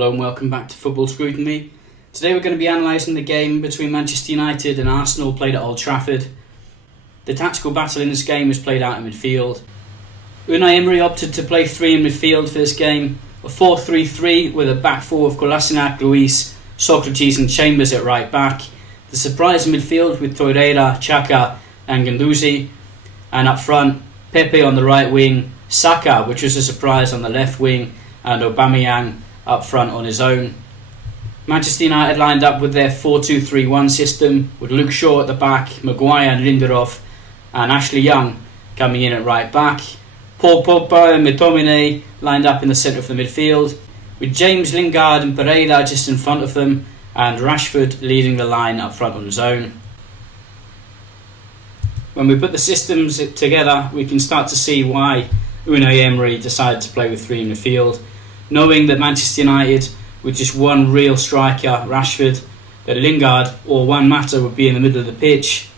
Hello and welcome back to Football Scrutiny. Today we're going to be analysing the game between Manchester United and Arsenal played at Old Trafford. The tactical battle in this game was played out in midfield. Unai Emery opted to play three in midfield for this game, a 4-3-3 with a back four of Kolasinac, Luis, Socrates and Chambers at right back, the surprise in midfield with Torreira, Xhaka and Guendouzi, and up front Pepe on the right wing, Saka, which was a surprise, on the left wing, and Aubameyang up front on his own. Manchester United lined up with their 4-2-3-1 system, with Luke Shaw at the back, Maguire and Lindelof, and Ashley Young coming in at right back. Pogba and McTominay lined up in the centre of the midfield, with James, Lingard and Torreira just in front of them, and Rashford leading the line up front on his own. When we put the systems together, we can start to see why Unai Emery decided to play with three in midfield, knowing that Manchester United, with just one real striker, Rashford, that Lingard or Juan Mata would be in the middle of the pitch.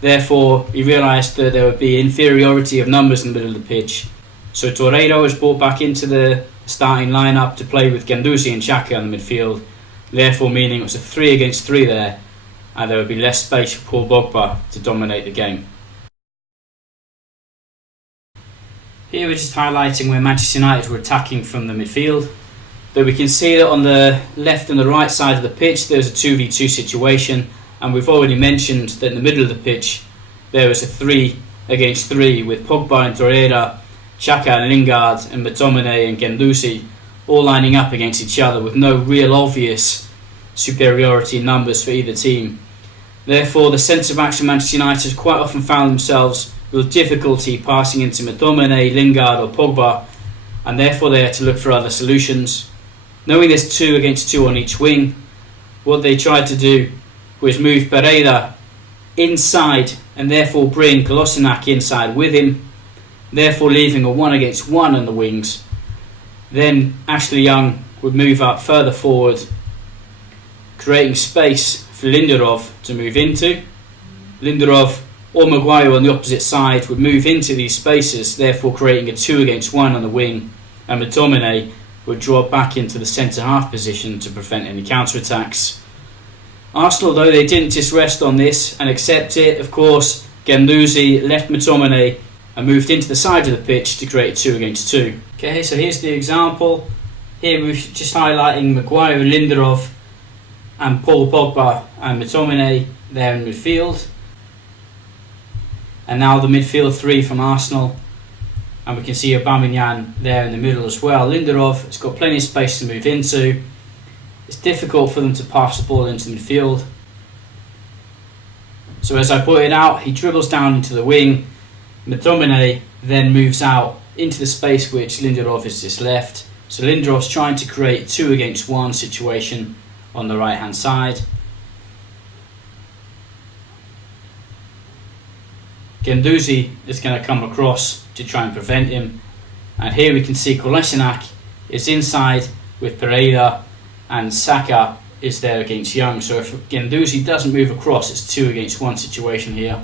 Therefore, he realised that there would be inferiority of numbers in the middle of the pitch. So Torreira was brought back into the starting lineup to play with Guendouzi and Xhaka on the midfield, therefore meaning it was a 3 against 3 there, and there would be less space for Paul Pogba to dominate the game. Here we're just highlighting where Manchester United were attacking from the midfield. Though we can see that on the left and the right side of the pitch there's a 2v2 situation, and we've already mentioned that in the middle of the pitch there was a 3 against 3 with Pogba and Torreira, Xhaka and Lingard and McTominay and Guendouzi all lining up against each other with no real obvious superiority in numbers for either team. Therefore, the centre-backs of Manchester United quite often found themselves with difficulty passing into McTominay, Lingard or Pogba, and therefore they had to look for other solutions. Knowing there's 2 against 2 on each wing, what they tried to do was move Torreira inside and therefore bring Kolasinac inside with him, therefore leaving a 1 against 1 on the wings. Then Ashley Young would move up further forward, creating space for Lindelof to move into. Lindelof or Maguire on the opposite side would move into these spaces, therefore creating a 2 against 1 on the wing, and McTominay would draw back into the centre-half position to prevent any counter-attacks. Arsenal, though, they didn't just rest on this and accept it. Of course, Guendouzi left McTominay and moved into the side of the pitch to create a 2 against 2. Okay, so here's the example. Here we're just highlighting Maguire, Lindelof and Paul Pogba and McTominay there in midfield. And now the midfield 3 from Arsenal, and we can see Aubameyang there in the middle as well. Lindelof has got plenty of space to move into. It's difficult for them to pass the ball into midfield. So as I pointed out, he dribbles down into the wing. McTominay then moves out into the space which Lindelof has just left. So Lindelof's trying to create a 2 against 1 situation on the right hand side. Guendouzi is going to come across to try and prevent him, and here we can see Kolasinac is inside with Torreira and Saka is there against Young. So if Guendouzi doesn't move across, it's 2 against 1 situation here.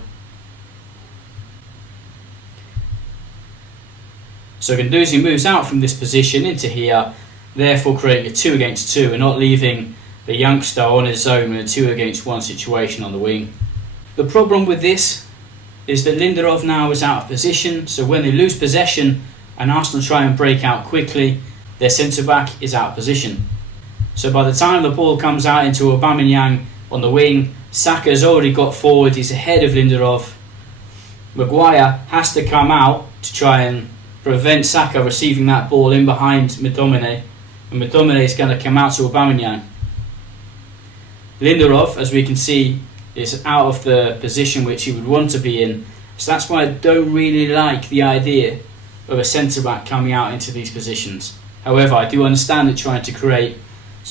So Guendouzi moves out from this position into here, therefore creating a 2 against 2 and not leaving the youngster on his own in a 2 against 1 situation on the wing. The problem with this is that Lindelof now is out of position, so when they lose possession and Arsenal try and break out quickly, their centre-back is out of position. So by the time the ball comes out into Aubameyang on the wing, Saka's already got forward, he's ahead of Lindelof. Maguire has to come out to try and prevent Saka receiving that ball in behind McTominay, and McTominay is going to come out to Aubameyang. Lindelof, as we can see, is out of the position which he would want to be in, so that's why I don't really like the idea of a centre-back coming out into these positions. However, I do understand it trying to create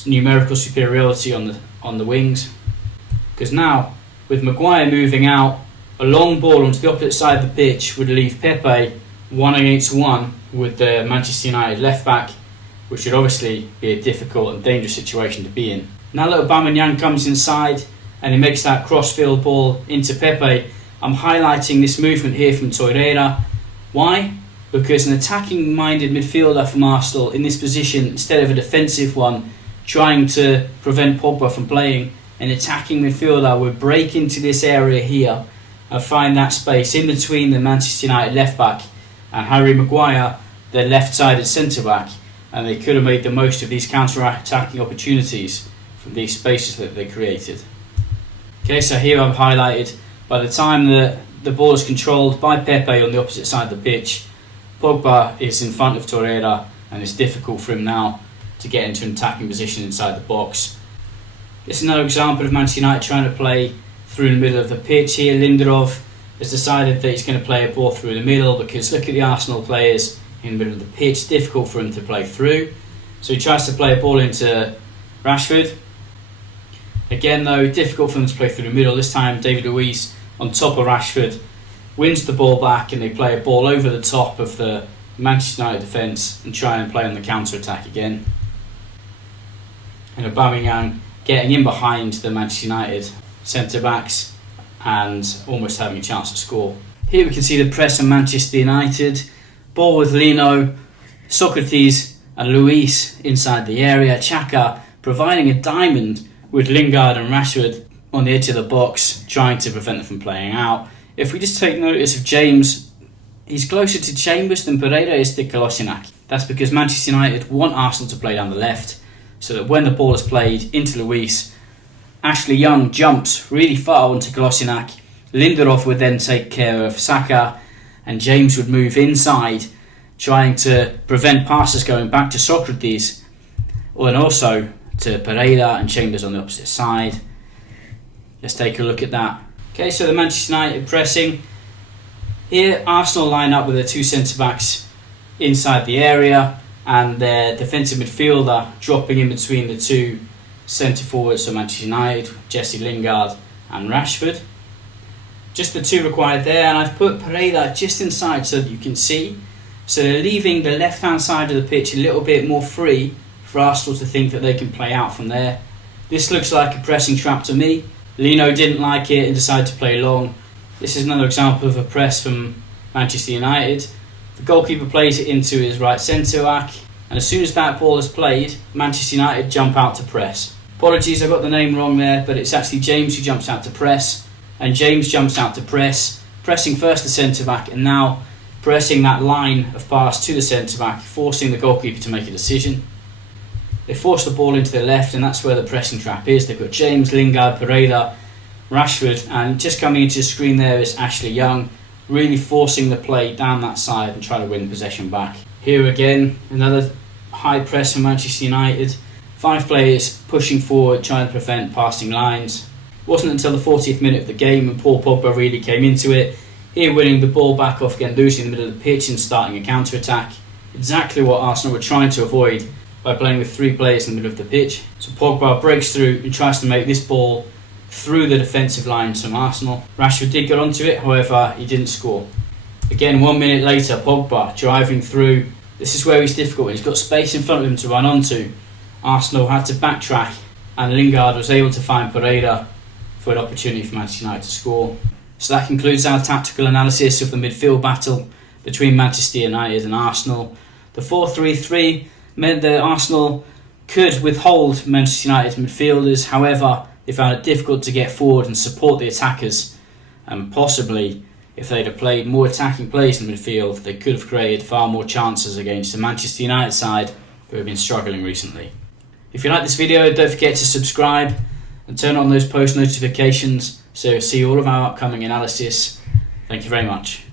numerical superiority on the wings, because now with Maguire moving out, a long ball onto the opposite side of the pitch would leave Pepe 1 against 1 with the Manchester United left back, which would obviously be a difficult and dangerous situation to be in. Now that Aubameyang comes inside and he makes that cross-field ball into Pepe, I'm highlighting this movement here from Torreira. Why? Because an attacking-minded midfielder from Arsenal in this position, instead of a defensive one, trying to prevent Pogba from playing. An attacking midfielder would break into this area here and find that space in between the Manchester United left back and Harry Maguire, their left-sided centre-back, and they could have made the most of these counter-attacking opportunities from these spaces that they created. Okay, so here I've highlighted, by the time that the ball is controlled by Pepe on the opposite side of the pitch, Pogba is in front of Torreira, and it's difficult for him now to get into an attacking position inside the box. This is another example of Manchester United trying to play through the middle of the pitch here. Lindelof has decided that he's going to play a ball through the middle because look at the Arsenal players in the middle of the pitch, difficult for him to play through. So he tries to play a ball into Rashford. Again though, difficult for them to play through the middle. This time David Luiz on top of Rashford wins the ball back and they play a ball over the top of the Manchester United defence and try and play on the counter-attack again. And Aubameyang getting in behind the Manchester United centre-backs and almost having a chance to score. Here we can see the press of Manchester United. Ball with Lino, Sokratis and Luis inside the area. Xhaka providing a diamond with Lingard and Rashford on the edge of the box, trying to prevent them from playing out. If we just take notice of James, he's closer to Chambers than Torreira is to Kolasinac. That's because Manchester United want Arsenal to play down the left, so that when the ball is played into Luis, Ashley Young jumps really far onto Kolasinac. Lindelof would then take care of Saka, and James would move inside, trying to prevent passes going back to Sokratis, and also to Pereira and Chambers on the opposite side. Let's take a look at that. Okay, so the Manchester United pressing. Here, Arsenal line up with their two centre-backs inside the area and their defensive midfielder dropping in between the two centre-forwards of Manchester United, Jesse Lingard and Rashford. Just the two required there, and I've put Pereira just inside so that you can see. So they're leaving the left-hand side of the pitch a little bit more free for Arsenal to think that they can play out from there. This looks like a pressing trap to me. Lino didn't like it and decided to play long. This is another example of a press from Manchester United. The goalkeeper plays it into his right centre-back, and as soon as that ball is played, Manchester United jump out to press. Apologies, I got the name wrong there, but it's actually James who jumps out to press, and James jumps out to press, pressing first the centre-back and now pressing that line of pass to the centre-back, forcing the goalkeeper to make a decision. They force the ball into the left, and that's where the pressing trap is. They've got James, Lingard, Pereira, Rashford, and just coming into the screen there is Ashley Young, really forcing the play down that side and trying to win possession back. Here again, another high press from Manchester United. 5 players pushing forward, trying to prevent passing lines. It wasn't until the 40th minute of the game when Paul Pogba really came into it. Here winning the ball back off Guendouzi in the middle of the pitch and starting a counter-attack. Exactly what Arsenal were trying to avoid by playing with 3 players in the middle of the pitch. So Pogba breaks through and tries to make this ball through the defensive lines from Arsenal. Rashford did get onto it, however he didn't score. Again, 1 minute later, Pogba driving through. This is where he's difficult. He's got space in front of him to run onto. Arsenal had to backtrack, and Lingard was able to find Pereira for an opportunity for Manchester United to score. So that concludes our tactical analysis of the midfield battle between Manchester United and Arsenal. The 4-3-3 meant that Arsenal could withhold Manchester United's midfielders. However, they found it difficult to get forward and support the attackers, and possibly if they'd have played more attacking plays in the midfield, they could have created far more chances against the Manchester United side who have been struggling recently. If you like this video, don't forget to subscribe and turn on those post notifications so you'll see all of our upcoming analysis. Thank you very much.